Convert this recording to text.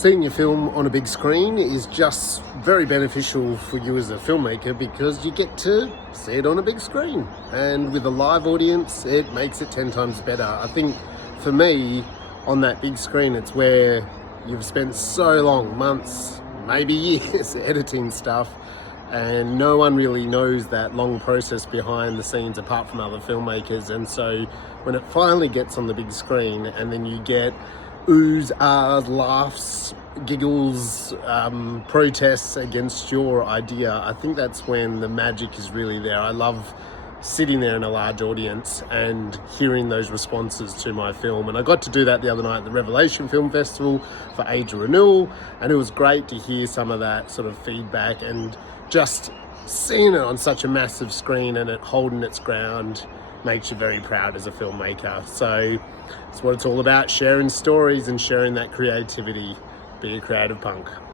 Seeing your film on a big screen is just very beneficial for you as a filmmaker because you get to see it on a big screen. And with a live audience, it makes it 10 times better. I think for me, on that big screen, it's where you've spent so long, months, maybe years, editing stuff, and no one really knows that long process behind the scenes apart from other filmmakers. And so when it finally gets on the big screen and then you get oohs, ahs, laughs, giggles, protests against your idea, I think that's when the magic is really there. I love sitting there in a large audience and hearing those responses to my film. And I got to do that the other night at the Revelation Film Festival for Age of Renewal, and it was great to hear some of that sort of feedback and just seeing it on such a massive screen and it holding its ground makes you very proud as a filmmaker. So it's what it's all about, sharing stories and sharing that creativity. Be a creative punk.